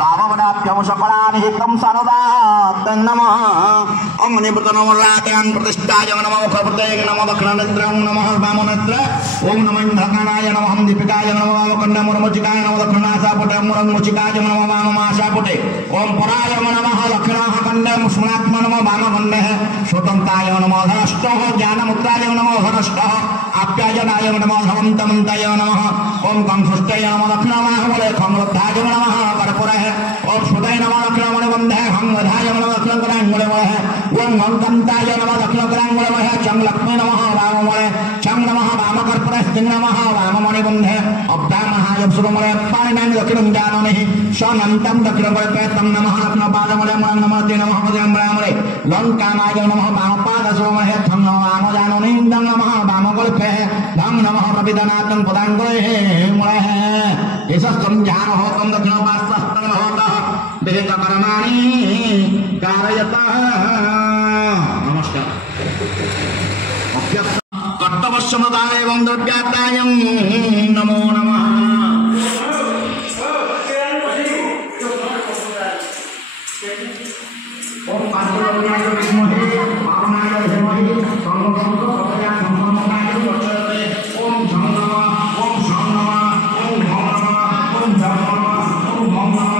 रामवनाभ्यं सकलानिहितं सानुदातं नमः ओम निवृतनमलात्यां प्रतिष्ठाय नमः मुखप्रत्यय नमः दक्षिणनेत्रं नमः वामनेत्र ओम नमः इंद्रकानाय नमः दीपिकाय नमः वामकण्डमुरमुचिकाय नमः दक्षिणासापुटे मुरमुचिकाय नमः वाममासापुटे ओम पराय नमः दक्षिणाकण्डे मुष्मणात्मा नमः वामकण्डे स्वतन्त्राय नमः धनष्टः ज्ञानमुद्राय नमः धनष्टः आप्यायनाय नमः धनन्तमन्ताय नमः ओम कंसुष्टाय नमः दक्षिणमाहमूले खंगलब्धाय नमः परपुरः ओम सुदाय नमः दक्षिणमणिबन्धे खंगधाय नमः दक्षिणकराङ्गुलमः ओम गंगन्ताय नमः दक्षिणकराङ्गुलमः चंगलक्ष्मी नमः वाममूले चंग नमः वामकर्पूरस्तिं नमः वाममणिबन्धे अब्धामहाय सुरमूले पाणिनां दक्षिणं जाननिः सनन्तं दक्षिणकर्पेतं नमः दक्षिणपादमूले मनं नमः ते नमः मदम्ब्रामूले लंकामाय नमः वामपादसोमः थं नमः वामजाननिं दं नमः वामकल्पे धं नमः प्रविदनातं पदाङ्गुले मूले यशस्तं जानहोतं दक्षिणपास्तस्तं होतः विहितकर्माणि कारयतः नमस्कार कर्तव्यसमुदाय एवं द्रव्यादाय नमो नमः ओम पांचलोक्याय विद्महे वामनाय धीमहि तन्नो प्रचोदयात् संसन्नताय प्रचोदते ओम झं नमः ओम शं नमः ओम भं नमः ओम झं नमः ओम भं नमः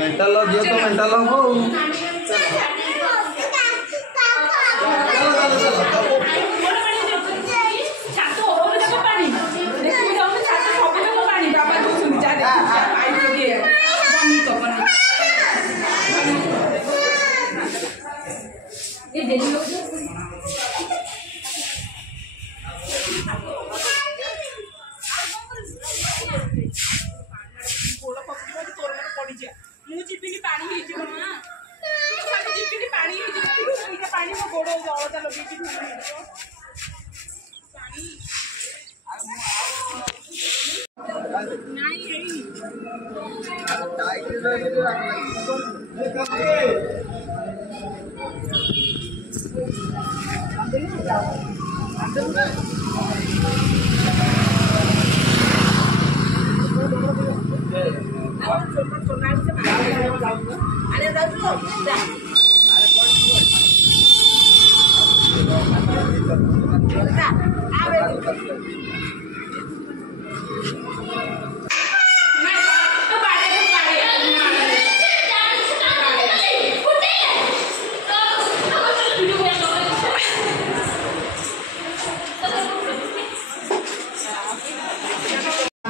मेंटल लो जो तो मेंटल लो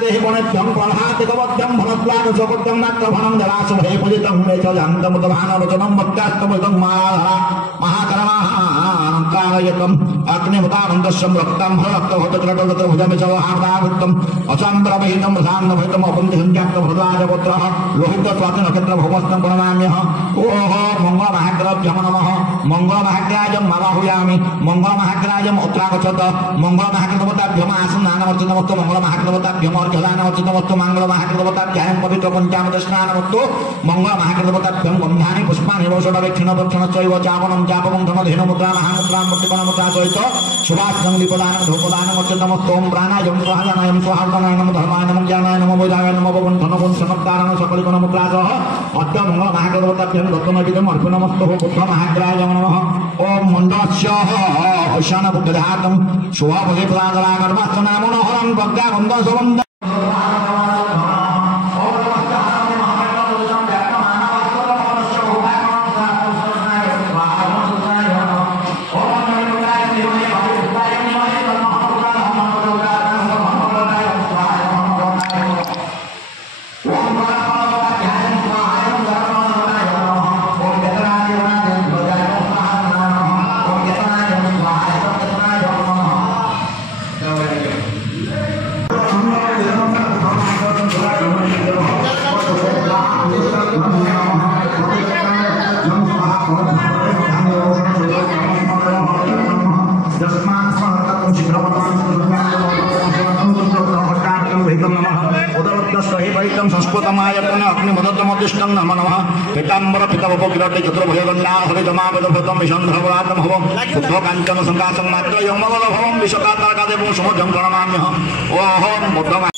देहिगुणेभ्यं प्रभातिकवद्यं भरद्वाजसोपद्यं नाट्यभनं जलाशुभे पूजितं मे च जान्तमुदभानवचनं वक्तास्तमुदं मालाधरा महाकर्माणं अग्निमुदानन्दस्यं रक्तं भरक्तभूतचरटभुजमिशवहार्दावृत्तम् असान्द्रवहितं प्रसान्नभूतम् अपन्तिसञ्जातभृदाजपुत्रः लोहितस्वातिनक्षत्रभौमस्तं प्रणमाम्यः ओः मङ्गलमहाग्रभ्यं नमः मङ्गलमहाग्राजं ममाहुयामि मङ्गलमहाग्राजम् उत्तरागच्छत मङ्गलमहाग्रवताभ्यम् आसन्नानमर्चनमस्तु मङ्गलमहाग्रवताभ्यम् प्रधानमस्तु मंगल महाकृतवताभ्यां पवित्र पंचामृत स्नानमस्तु मंगल महाकृतवताभ्यां गंधानि पुष्पाणि वषडवेक्षण दक्षिणश्चैव चापनं चापबन्धन धेनुमुद्रा महामुद्रां मुद्रिकनमुद्रा सहित सुभाषं विपदानं धूपदानं अच्युतमस्तों प्राणायाम स्वाहा जनायाम स्वाहा उदनाय नमो धर्माय नमो ज्ञानाय नमो बोधाय नमो बन्धन समत्कारण सकलिकन मुद्रा सह अद्य मंगल महाकृतवताभ्यां दत्तमटिकम् अर्पणमस्तु बुद्ध महाग्राय नमः ओम मंडस्य हुशान बुद्धधातम शुभभगे प्राणला कर्मस्तनामोहरं भक्त्या वन्दं सुवन्दं संस्कृतमायतन अग्निमदत्तमदिष्टं नमो नमः पीताम्बर पितवपकिरटे चतुर्भुजगण्डा हरितमापदभृतं विषन्धरवरातं भवं शुद्धो काञ्चन सङ्कासं मात्र यमवलभवं विशकातारकादेवं सुमध्यं प्रणमाम्यः ओहं बुद्धमा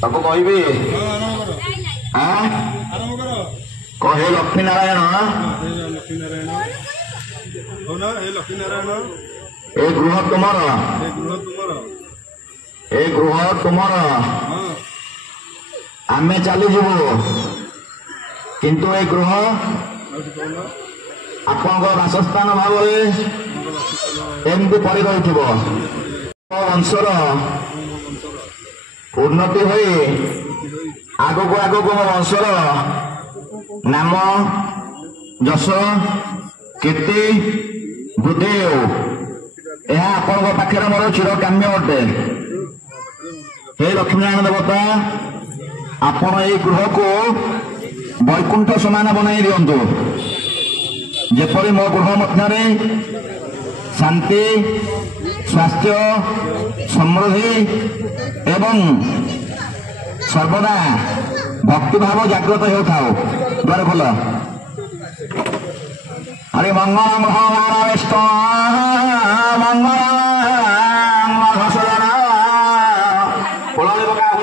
ताको कहबी कहे लक्ष्मी नारायण ए गृह तुमर आमे चली जीवु किंतु ए गृह आपण बासस्थान भाव एमती पड़ रही वंशर उन्नति हो आगक आगक वंशर नाम जश कीर्ति वृद्धि यह आपण पाखे मोर चिर काम्य अटे हे लक्ष्मीनारायण देवता आपण ये गृह को वैकुंठ समान बनाई दिंतु जेपरी मो गृह मध्य शांति स्वास्थ्य समृद्धि एवं सर्वदा भक्तिभाव जागृत होता द्वार खोल हरे मंगलम भगवान विष्णु मंगलम मधुसूदन फुलौली पका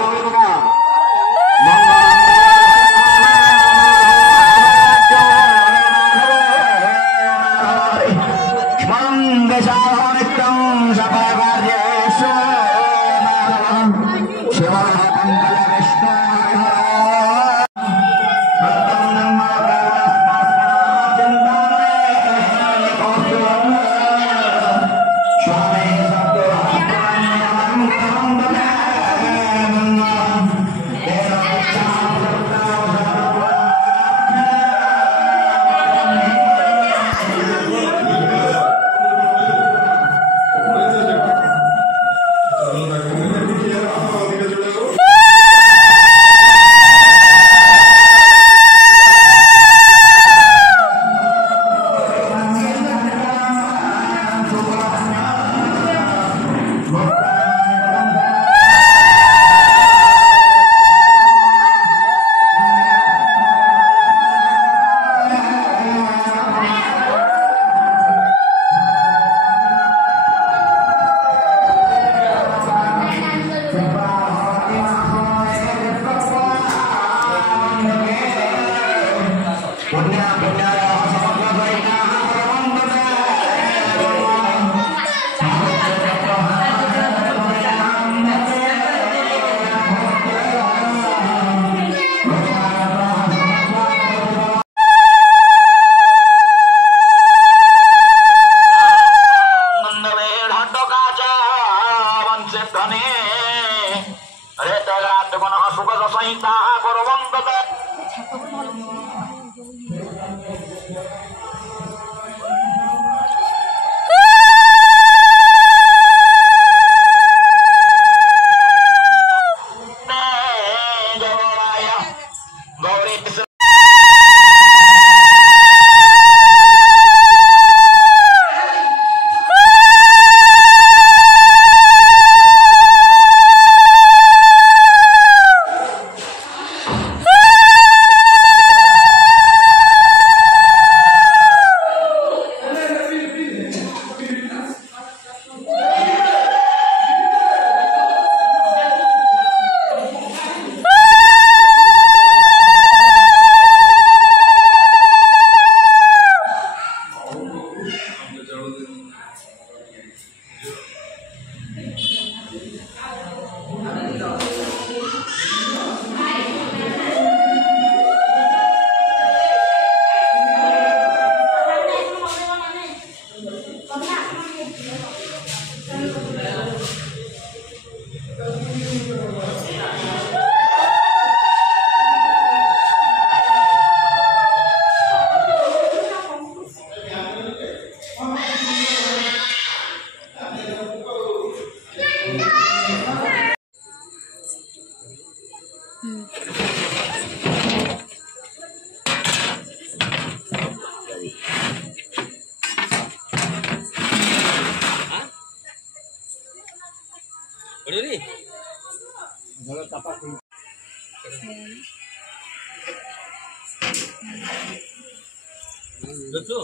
Betul?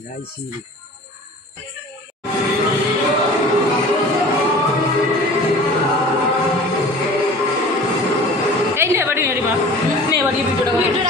Guys, ini apa dia? Ini apa dia? Video